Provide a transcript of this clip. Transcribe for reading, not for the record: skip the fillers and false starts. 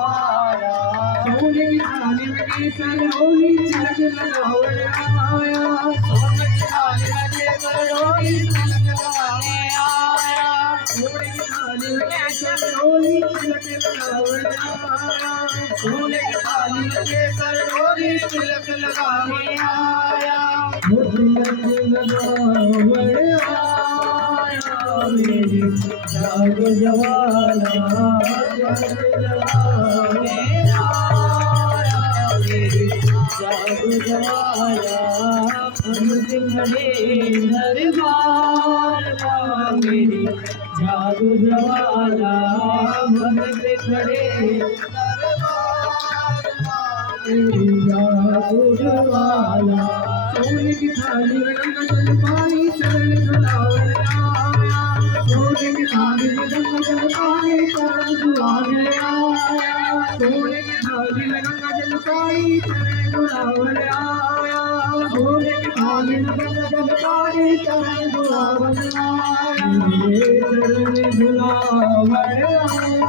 आया। सोने की थाली में केसर रोली तिलक लगावण आया। सोने की थाली में केसर रोली तिलक लगाने आया। सोने की थाली में केसर रोली तिलक लगावण आया। सोने की थाली में केसर रोली तिलक लगाने आया। तिलक लगावण आया। मेरी जाग जवाला जग जवाने आया। मेरी जाग जवाला अंतिम घड़ी दरबार का। मेरी जाग जवाला अंतिम घड़ी मेरी जाग जवाला। सोने की थाली में गंगा जल पानी चरण धुलावण आया। सोने की थाली में गंगा जल पानी चरण धुलावण आया। सोने की थाली में गंगा जल पानी चरण धुलावण आया। सोने की थाली में गंगा जल पानी चरण धुलावण आया। मेरे चरण धुलावण आया।